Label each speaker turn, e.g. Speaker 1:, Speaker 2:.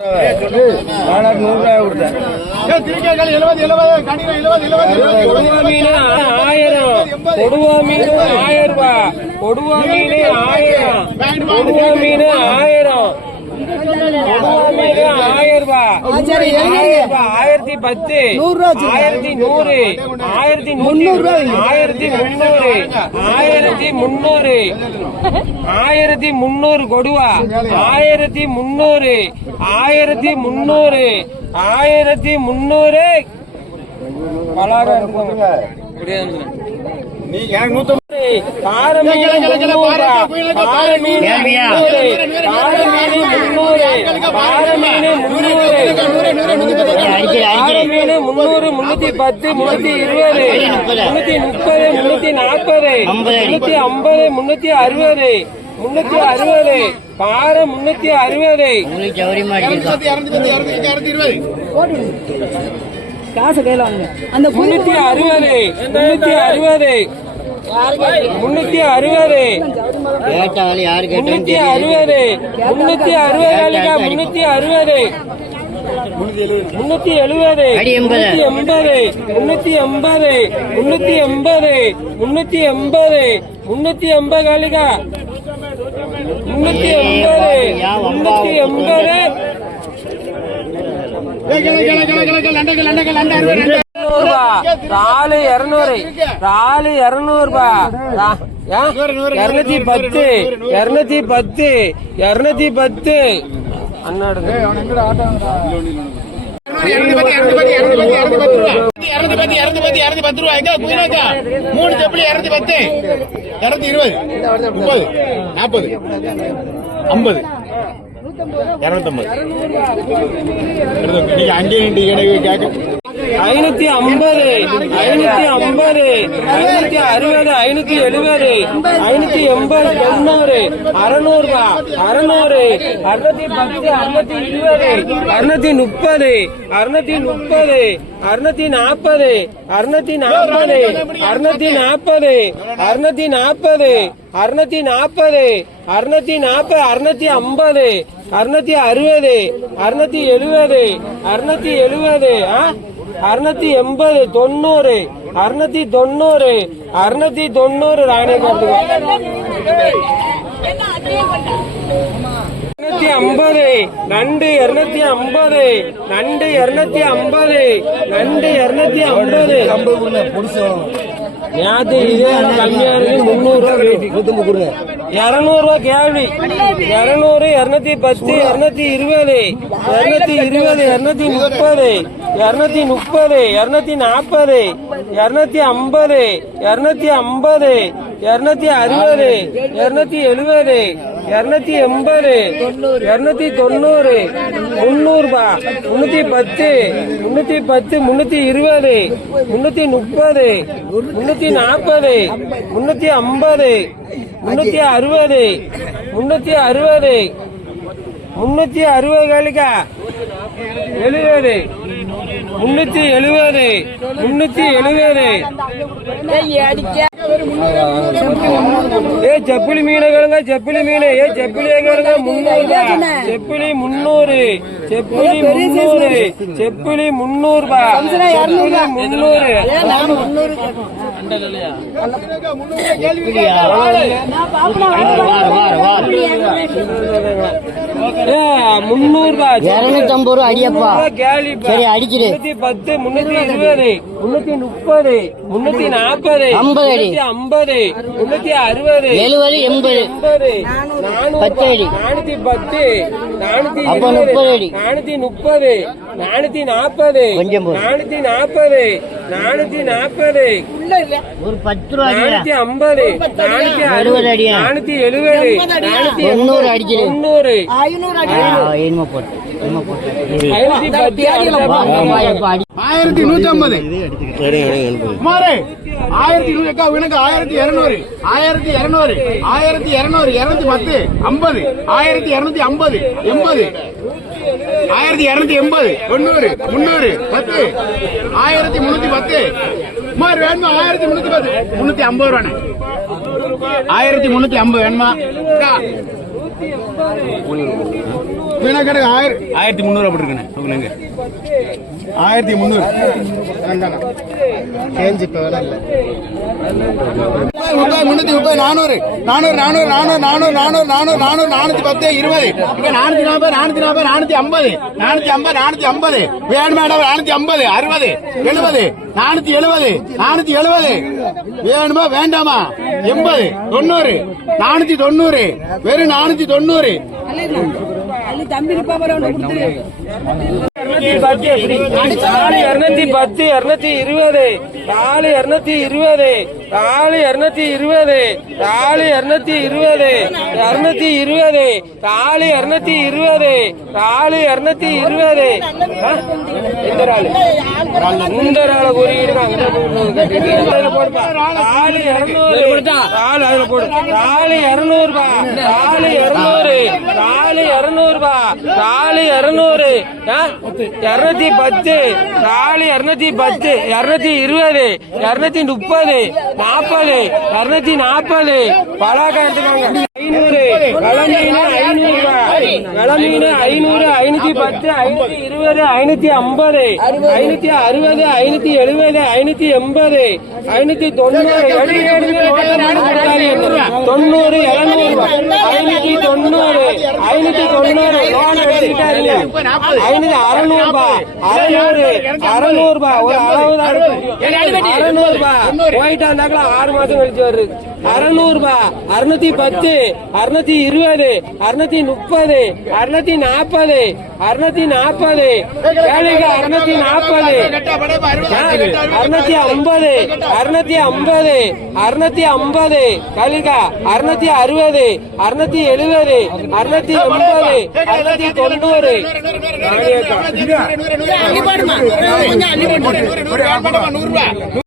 Speaker 1: ஆயிரம். கொடுவா மீன் ஆயிரம். ரூபாய் கொடுவா மீன் ஆயிரம் கொடுவா மீன் ஆயிரம். கொடுவா மீன் ஆயிரம். ரூபாய் ஆயிரத்தி பத்து. ஆயிரத்தி நூறு. ஆயிரத்தி முன்னூறு ஆயிரத்தி முன்னூறு ஆயிரத்தி முன்னூறு ஆயிரத்தி முன்னூறு கொடுவா. ஆயிரத்தி முன்னூறு ஆயிரத்தி முன்னூறு ஆயிரத்தி முன்னூறு இருந்துங்க.
Speaker 2: நீ நூத்தி
Speaker 1: பாறை மீன் முந்நூறு. பாறை மீன் முந்நூறு. பாறை மீன் முந்நூறு. பாறை மீன் முந்நூறு. பாறை மீன் முந்நூறு, முன்னூத்தி பத்து, முன்னூத்தி இருபது, முன்னூத்தி முப்பது, முன்னூத்தி நாற்பது, முன்னூத்தி ஐம்பது, முன்னூத்தி அறுபது, முன்னூத்தி அறுபது, பாறை முன்னூத்தி அறுபது
Speaker 3: காசு கையில வாங்க அந்த
Speaker 1: முன்னூத்தி அறுபது முன்னூத்தி அறுபது முன்னூத்தி அறுபது
Speaker 4: கேட்டாலும் யாரு
Speaker 1: முன்னூத்தி அறுபது முன்னூத்தி அறுபது முன்னூத்தி அறுபது முன்னூத்தி எழுபது. முன்னூத்தி எண்பது முன்னூத்தி எண்பது முன்னூத்தி எண்பது முன்னூத்தி எண்பது முன்னூத்தி எண்பது காலிகா முன்னூத்தி எண்பது முன்னூத்தி எண்பது ரூபா ராலு இரநூறு ராலு இரநூறுபா ரூபா இருநூத்தி பத்து இருநூத்தி பத்து இருநூத்தி பத்து அண்ணாடுங்க
Speaker 2: மூணு செப்பலி இருநூத்தி பத்து இருநூத்தி இருபது முப்பது நாற்பது ஐம்பது இருநூத்தம்பது நீங்க அங்கே நின்று எனக்கு கேட்க
Speaker 1: ஐநூத்தி ஐம்பது ஐநூத்தி ஐம்பது ஐநூத்தி அறுபது ஐநூத்தி எழுபது ஐநூத்தி எண்பது தொண்ணூறு அறுநூறு அறுநூறு அறுநூத்தி பத்து அறுநூத்தி இருபது அறுநூத்தி முப்பது அறுநூத்தி முப்பது அறுநூத்தி நாற்பது அறுநூத்தி நாற்பது அறுநூத்தி நாற்பது அறுநூத்தி நாற்பது அறுநூத்தி நாற்பது அறுநூத்தி நாற்பது அறுநூத்தி ஐம்பது அறுநூத்தி அறுபது அறுநூத்தி எழுபது அறுநூத்தி எழுபது ஆ? அறுநூத்தி எண்பது தொண்ணூறு அறுநூத்தி தொண்ணூறு அறுநூத்தி தொண்ணூறு ராணி இருநூத்தி ஐம்பது நண்டு இருநூத்தி ஐம்பது நண்டு இருநூத்தி ஐம்பது நண்டு இருநூத்தி ஐம்பது நேத்து இதே கம்மியா இருக்கு முந்நூறு ரூபா இருநூறு ரூபா கேள்வி இருநூறு இருநூத்தி பத்து இருநூத்தி இருபது இருநூத்தி இருபது இருநூத்தி முப்பது இருநூத்தி முப்பது இருநூத்தி நாற்பது இருநூத்தி ஐம்பது இருநூத்தி ஐம்பது இருநூத்தி அறுபது இருநூத்தி எழுபது இருநூத்தி எண்பது இருநூத்தி தொண்ணூறு முந்நூறுபா முன்னூத்தி பத்து முன்னூத்தி பத்து முன்னூத்தி இருபது முன்னூத்தி முப்பது முன்னூத்தி நாற்பது முன்னூத்தி ஐம்பது முன்னூத்தி அறுபது முன்னூத்தி அறுபது முன்னூத்தி அறுபது கழிக்கா எழுபது. முன்னூத்தி எழுபது முன்னூத்தி எழுபது. ஏ செப்பிலி மீனை கேளுங்க செப்பிலி மீன். ஏ செப்பிலி கேளுங்க முன்னூறு செப்பிலி முன்னூறு செப்பிலி முன்னூறு செப்பிலி முன்னூறு முன்னூறு முன்னூறு ரூபா
Speaker 4: இருநூத்தி ஐம்பது ரூபா அடியப்பா.
Speaker 1: கேள்வி
Speaker 4: சரி, அடிச்சிடு.
Speaker 1: முன்னூத்தி பத்து முன்னூத்தி இருபது முன்னூத்தி முப்பது முன்னூத்தி நாற்பது
Speaker 4: ஐம்பது அடி.
Speaker 1: முன்னூத்தி ஐம்பது முன்னூத்தி அறுபது
Speaker 4: எழுபது எண்பது
Speaker 1: எண்பது
Speaker 4: பத்து அடி.
Speaker 1: நானூத்தி பத்து நானூத்தி
Speaker 4: அப்ப முப்பது அடி.
Speaker 1: நானூத்தி முப்பது நானூத்தி நாற்பது
Speaker 4: கொஞ்சம்.
Speaker 1: நானூத்தி நாற்பது நானூத்தி நாற்பது
Speaker 4: ஒரு பத்து ரூபா
Speaker 1: நானூத்தி ஐம்பது நானூத்தி அறுபது
Speaker 4: அடியா?
Speaker 1: நானூத்தி எழுபது நானூத்தி
Speaker 4: தொண்ணூறு அடிச்சிடு.
Speaker 1: தொண்ணூறு
Speaker 4: போட்டு
Speaker 2: ஆயிரத்தி நூத்தி ஐம்பது. ஆயிரத்தி நூறு அக்கா ஆயிரத்தி இருநூறு. ஆயிரத்தி இருநூறு ஆயிரத்தி இருநூறு இருநூத்தி பத்து ஐம்பது. ஆயிரத்தி இருநூத்தி ஐம்பது எண்பது. ஆயிரத்தி இருநூத்தி எண்பது தொண்ணூறு முன்னூறு பத்து. ஆயிரத்தி முன்னூத்தி பத்து. குமார் வேணுமா? ஆயிரத்தி முன்னூத்தி பத்து. முன்னூத்தி ஐம்பது ரூபாண்ணே. ஆயிரத்தி முன்னூத்தி ஐம்பது வேணுமா? ஆயிரத்தி முந்நூறு போட்டுருக்கேன் ஆயிரத்தி முந்நூறு. முப்பது முன்னூத்தி முப்பது நானூறு. நானூறு நானூறு நானூறு நானூறு நானூறு நானூறு நானூறு நானூத்தி பத்து இருபது. நானூத்தி நாற்பது நானூத்தி நாற்பது நானூத்தி ஐம்பது. நானூத்தி ஐம்பது நானூத்தி ஐம்பது. வேணும் மேடம் நானூத்தி ஐம்பது அறுபது எழுபது நானூத்தி எழுபது நானூத்தி எழுபது. வேணுமா வேண்டாமா? எண்பது தொண்ணூறு நானூத்தி தொண்ணூறு. வெறும் நானூத்தி
Speaker 3: இருநூத்தி தொண்ணூறு
Speaker 1: நாலு இருநூத்தி பத்து இருநூத்தி இருபது. நாலு இருநூத்தி இருபது. நாலு இருநூத்தி இருபது நாலு இருநூத்தி இருபது இருநூத்தி இருபது தாலு இருநூத்தி இருபது நாலு இருநூத்தி இருபது. இந்த ஆளு இந்த ஆளை கூறிக்கிட்டு அதுல போடுப்பா. தாலு இருநூறு தாலு அதுல போடு. தாலு இருநூறுபா தாலு இருநூறு தாலு இருநூறுபா தாலு இருநூறு இருநூத்தி பத்து. நாலு இருநூத்தி பத்து. இருநூத்தி இருபது. இருநூத்தி முப்பது. நாற்பது இருநூத்தி நாற்பது. பலாக்கா எடுத்துக்காங்க. ஐநூறு விளமீன் ஐநூறு விளமீன் ஐநூறு ஐநூத்தி பத்து ஐநூத்தி இருபது ஐநூத்தி ஐம்பது. ஐநூத்தி அறுபது ஐநூத்தி எழுபது ஐநூத்தி எண்பது. ஐநூத்தி தொண்ணூறு. தொண்ணூறு எழுநூறு ஐநூத்தி ஐநூத்தி தொண்ணூறு. லோன் ஐநூத்தி அறுநூறு ரூபாய் அறுநூறு. அறுநூறு ரூபாய் ஒரு அளவு தான் இருக்கும் அறுநூறு ரூபாய் போயிட்டு வந்தாங்களா ஆறு மாசம் கழிச்சு வருது. அறுநூறு ரூபாய் அறுநூத்தி பத்து அறுநூத்தி இருபது அறுநூத்தி முப்பது அறுநூத்தி நாற்பது அறுநூத்தி நாற்பது கேளுங்க அறுநூத்தி நாற்பது அறுநூத்தி ஐம்பது அறுநூத்தி ஐம்பது அறுநூத்தி ஐம்பது கலிகா அறுநூத்தி அறுபது அறுநூத்தி எழுபது அறுநூத்தி எண்பது அறுநூத்தி தொண்ணூறு
Speaker 2: நூறு ரூபாய்